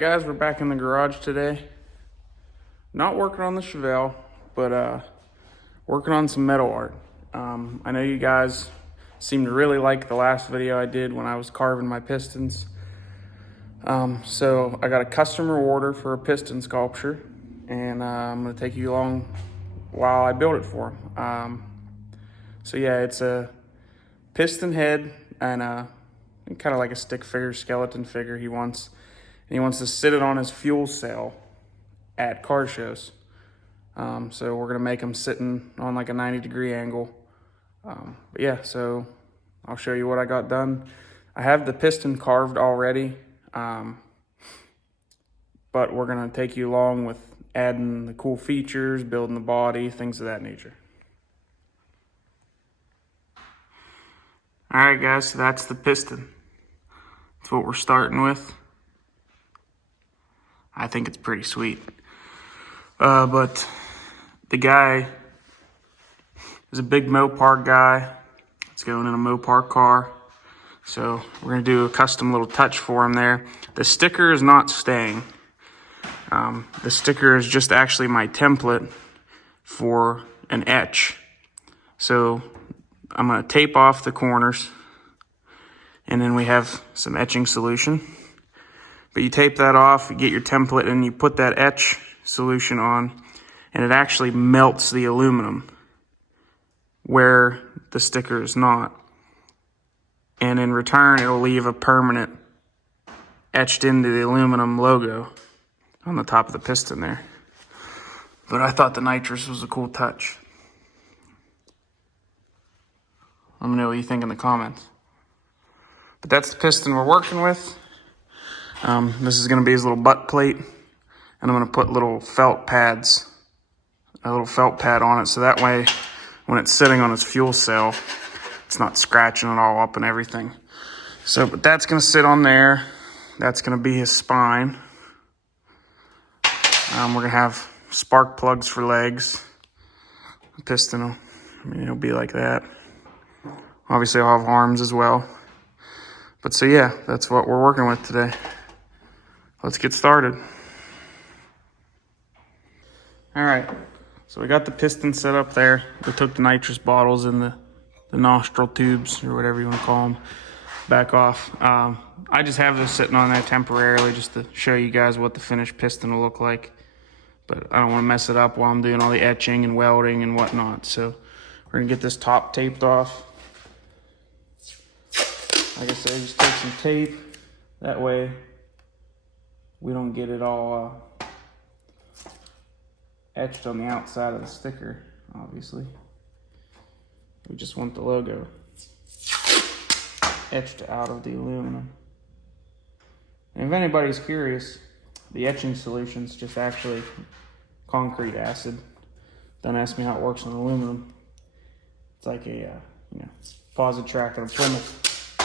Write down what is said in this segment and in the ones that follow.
Guys, we're back in the garage today. Not working on the Chevelle, but working on some metal art. I know you guys seem to really like the last video I did when I was carving my pistons. So I got a customer order for a piston sculpture, and I'm gonna take you along while I build it for him. So yeah, it's a piston head and kind of like a stick figure, skeleton figure he wants. And he wants to sit it on his fuel cell at car shows. So we're gonna make him sitting on like a 90-degree angle. But yeah, so I'll show you what I got done. I have the piston carved already, but we're gonna take you along with adding the cool features, building the body, things of that nature. All right, guys, so that's the piston. That's what we're starting with. I think it's pretty sweet. But the guy is a big Mopar guy. It's going in a Mopar car. So we're gonna do a custom little touch for him there. The sticker is not staying. The sticker is just actually my template for an etch. So I'm gonna tape off the corners, and then we have some etching solution. But you tape that off, you get your template, and you put that etch solution on, and it actually melts the aluminum where the sticker is not. And in return, it'll leave a permanent etched into the aluminum logo on the top of the piston there. But I thought the nitrous was a cool touch. Let me know what you think in the comments. But that's the piston we're working with. This is going to be his little butt plate, and I'm going to put little felt pads, a little felt pad on it, so that way when it's sitting on his fuel cell, it's not scratching it all up and everything. So, but that's going to sit on there. That's going to be his spine. We're going to have spark plugs for legs. The piston, it'll be like that. Obviously, I'll have arms as well. But so yeah, that's what we're working with today. Let's get started. All right, so we got the piston set up there. We took the nitrous bottles and the nostril tubes, or whatever you want to call them, back off. I just have this sitting on there temporarily just to show you guys what the finished piston will look like. But I don't want to mess it up while I'm doing all the etching and welding and whatnot. So we're gonna get this top taped off. Like I said, just take some tape. That way we don't get it all etched on the outside of the sticker, obviously. We just want the logo etched out of the aluminum. And if anybody's curious, the etching solution's just actually concrete acid. Don't ask me how it works on aluminum. It's like a Positrack on a Plymouth.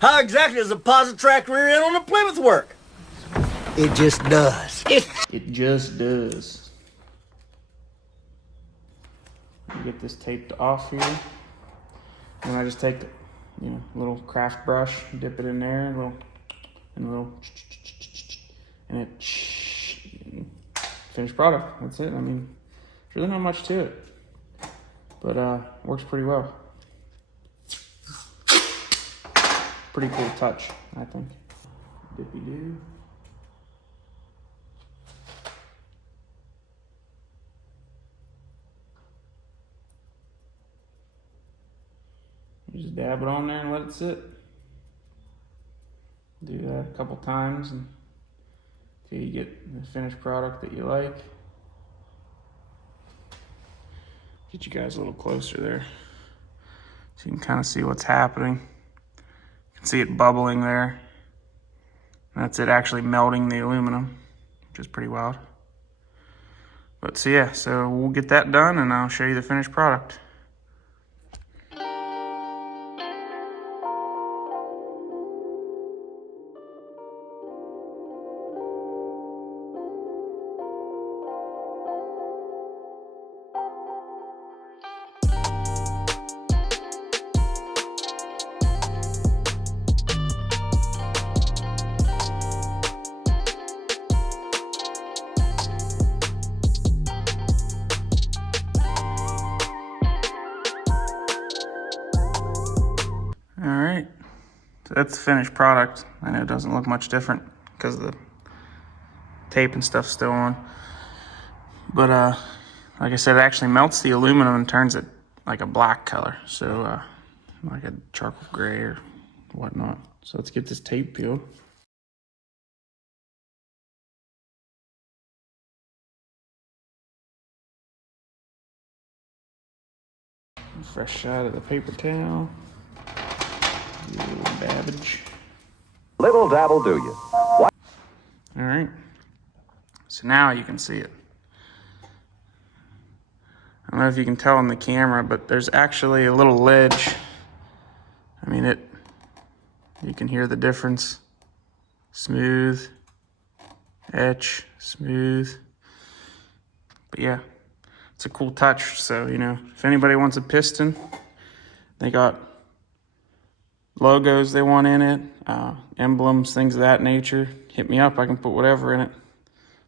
How exactly does a Positrack rear end on a Plymouth work? It just does. It just does. You get this taped off here. And I just take a little craft brush, dip it in there, and it finished product. That's it. I mean, there's really not much to it, but works pretty well. Pretty cool touch, I think. Dippy doo. You just dab it on there and let it sit. Do that a couple times until you get the finished product that you like. Get you guys a little closer there so you can kind of see what's happening. You can see it bubbling there. That's it actually melting the aluminum, which is pretty wild. But so yeah, so we'll get that done and I'll show you the finished product. that's the finished product. I know it doesn't look much different because the tape and stuff's still on. But like I said, it actually melts the aluminum and turns it like a black color. So like a charcoal gray or whatnot. So let's get this tape peeled. Fresh shot of the paper towel. Little dabbage. Little dabble do you. All right. So now you can see it. I don't know if you can tell on the camera, but there's actually a little ledge. I mean, you can hear the difference. Smooth, etch, smooth. But yeah, it's a cool touch. So, you know, if anybody wants a piston, they got logos they want in it, emblems, things of that nature, hit me up. I can put whatever in it.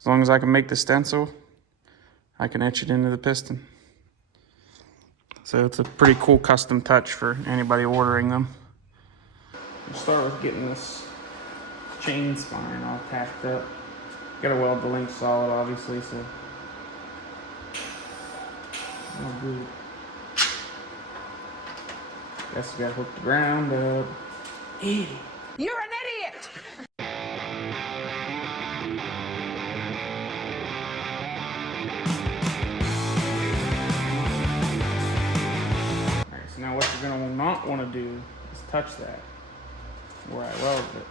As long as I can make the stencil, I can etch it into the piston. So it's a pretty cool custom touch for anybody ordering them. We'll start with getting this chain spine all tacked up. Gotta weld the link solid, obviously, so. Oh, good. Guess you gotta hook the ground up. Idiot. You're an idiot! Alright, so now what you're gonna not want to do is touch that where I welded it.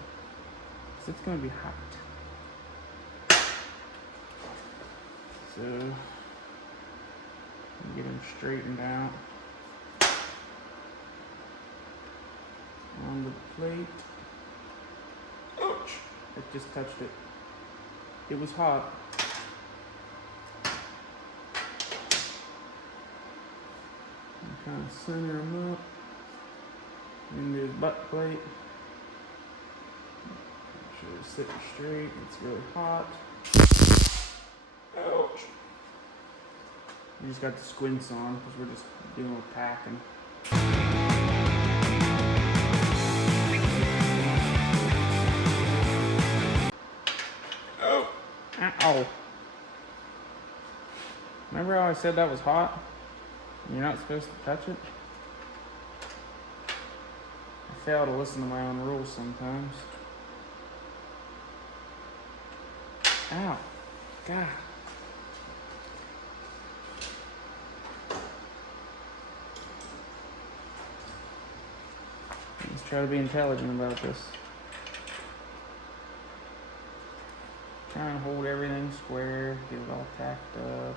Because it's gonna be hot. So, get them straightened out. On the plate. Ouch! I just touched it. It was hot. And kind of center them up into his butt plate. Make sure it's sitting straight. It's really hot. Ouch! We just got the squints on because we're just doing with packing. Ow. Remember how I said that was hot? You're not supposed to touch it? I fail to listen to my own rules sometimes. Ow. God. Let's try to be intelligent about this. Trying to hold everything square, get it all tacked up.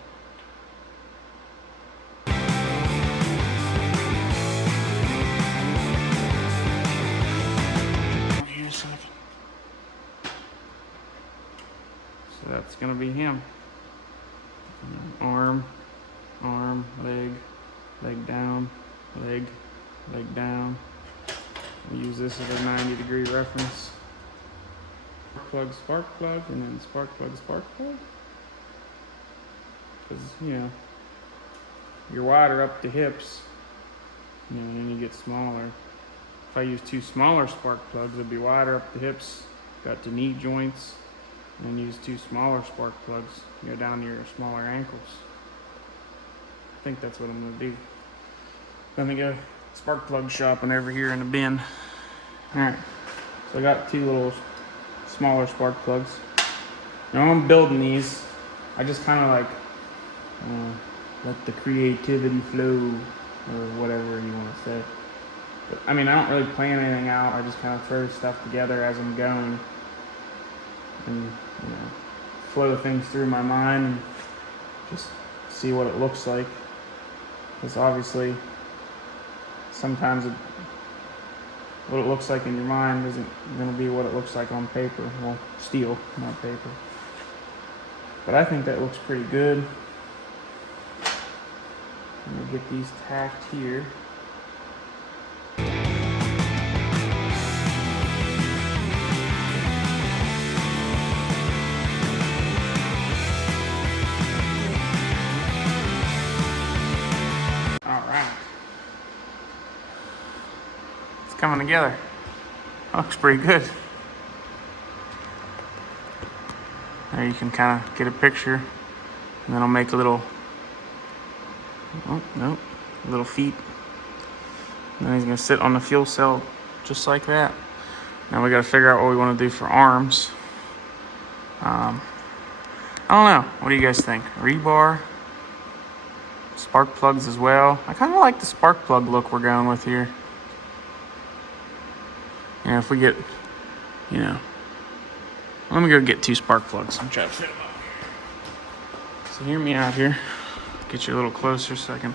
Here a second. So that's gonna be him. Arm, leg, leg down, leg down. We use this as a 90-degree reference. Spark plug, and then spark plug. Because, you know, you're wider up the hips, you know, and then you get smaller. If I use two smaller spark plugs, it'll be wider up the hips, got the knee joints, and then use two smaller spark plugs, you know, down to your smaller ankles. I think that's what I'm gonna do. Let me go spark plug shopping over here in the bin. Alright, so I got two little smaller spark plugs. Now I'm building these. I just kind of like let the creativity flow, or whatever you want to say. But, I mean, I don't really plan anything out. I just kind of throw stuff together as I'm going, and you know, flow things through my mind and just see what it looks like. Because obviously, sometimes what it looks like in your mind isn't going to be what it looks like on paper. Well, steel, not paper. But I think that looks pretty good. I'm going to get these tacked here. All right. It's coming together. Looks pretty good. There you can kind of get a picture. And then I'll make a little, oh, no, little feet. And then he's gonna sit on the fuel cell just like that. Now we gotta figure out what we wanna do for arms. I don't know, what do you guys think? Rebar, spark plugs as well. I kinda like the spark plug look we're going with here. And if we get, you know, let me go get 2 spark plugs and try to fit them up. So hear me out here. Get you a little closer so I can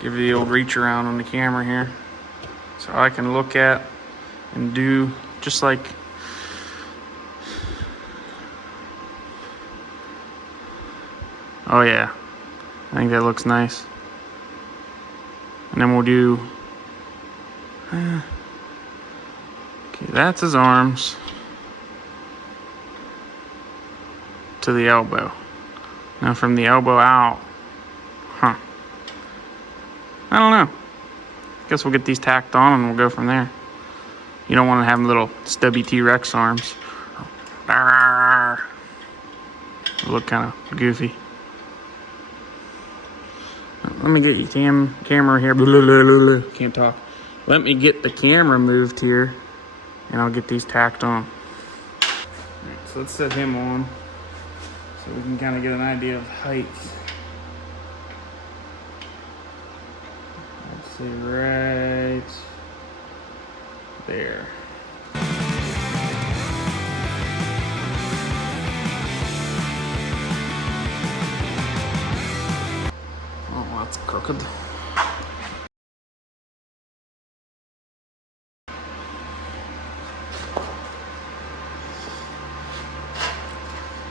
give you the old reach around on the camera here. So I can look at and do just like oh yeah, I think that looks nice. And then we'll do okay, that's his arms to the elbow. Now from the elbow out, I don't know. Guess we'll get these tacked on and we'll go from there. You don't want to have little stubby T-Rex arms. It'll look kind of goofy. Let me get your camera here. Can't talk. Let me get the camera moved here, and I'll get these tacked on. Alright, so let's set him on, so we can kind of get an idea of height. Let's see, right there. Oh, that's crooked.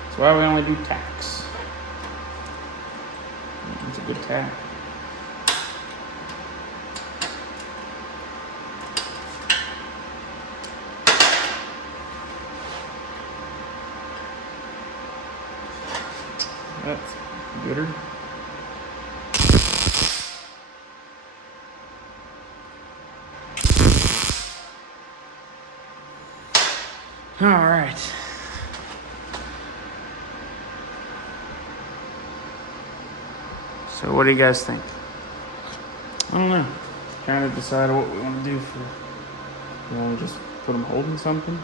That's why we only do tacks. It's a good tack. That's gooder. All right. So what do you guys think? I don't know. Trying to decide what we want to do for. You want to just put him holding something?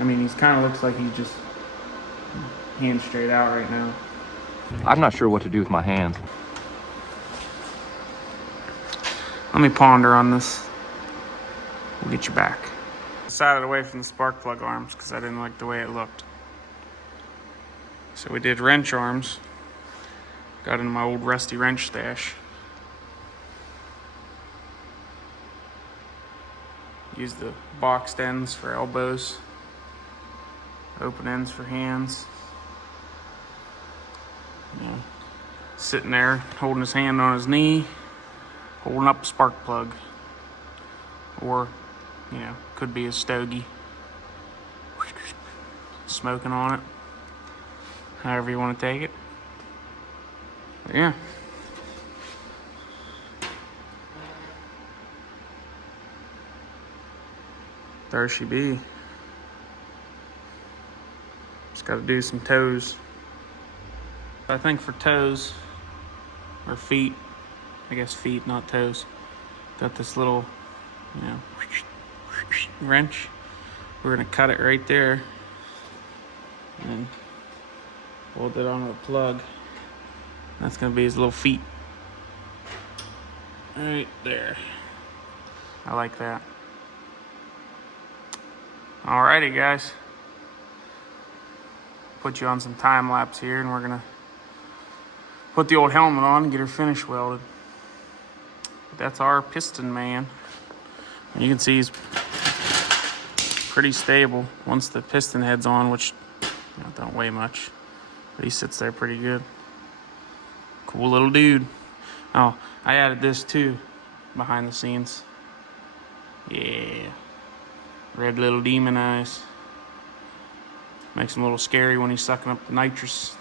I mean, he's kind of looks like he's just hands straight out right now. I'm not sure what to do with my hands. Let me ponder on this. We'll get you back. Decided away from the spark plug arms because I didn't like the way it looked. So we did wrench arms. Got in my old rusty wrench stash. Used the boxed ends for elbows. Open ends for hands. You know, sitting there holding his hand on his knee, holding up a spark plug. Or, you know, could be a stogie. Smoking on it. However you want to take it. But yeah. There she be. Just got to do some toes. I think for toes, or feet, I guess feet, not toes, got this little, you know, wrench. We're gonna cut it right there and hold it onto the plug. That's gonna be his little feet. Right there. I like that. Alrighty, guys. Put you on some time lapse here, and we're gonna put the old helmet on and get her finish welded. But that's our piston man. And you can see he's pretty stable once the piston head's on, which you know, don't weigh much, but he sits there pretty good. Cool little dude. Oh, I added this too behind the scenes. Yeah. Red little demon eyes. Makes him a little scary when he's sucking up the nitrous.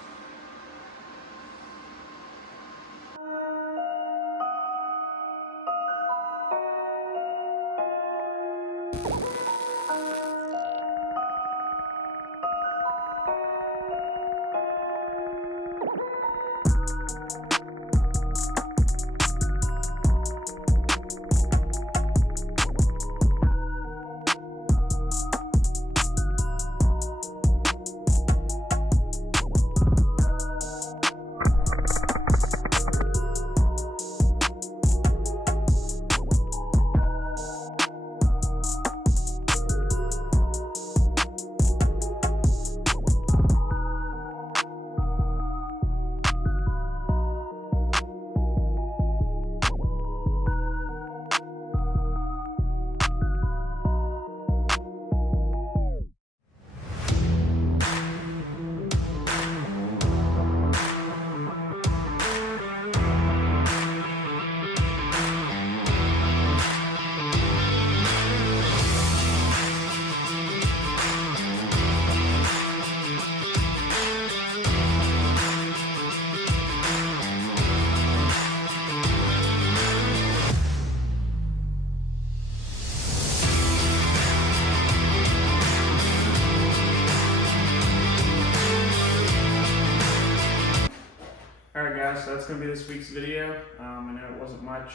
guys, so that's going to be this week's video. I know it wasn't much,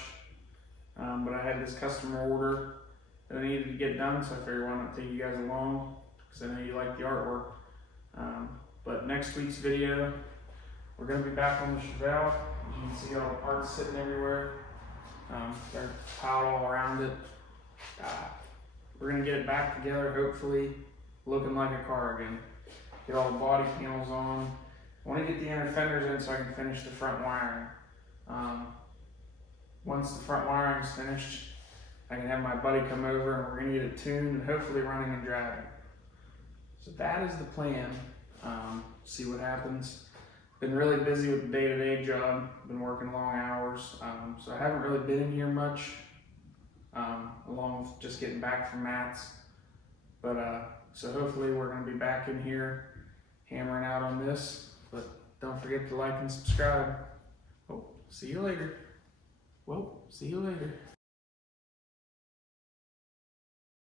but I had this customer order that I needed to get done, so I figured why not take you guys along, because I know you like the artwork. But next week's video, we're going to be back on the Chevelle. As you can see all the parts sitting everywhere. They're piled all around it. We're going to get it back together, hopefully looking like a car again. Get all the body panels on. I want to get the inner fenders in so I can finish the front wiring. Once the front wiring's finished, I can have my buddy come over and we're going to get it tuned and hopefully running and driving. So that is the plan. See what happens. Been really busy with the day-to-day job. Been working long hours. So I haven't really been in here much, along with just getting back from Matt's. But so hopefully we're going to be back in here hammering out on this. But don't forget to like and subscribe. Oh, see you later. Well, see you later.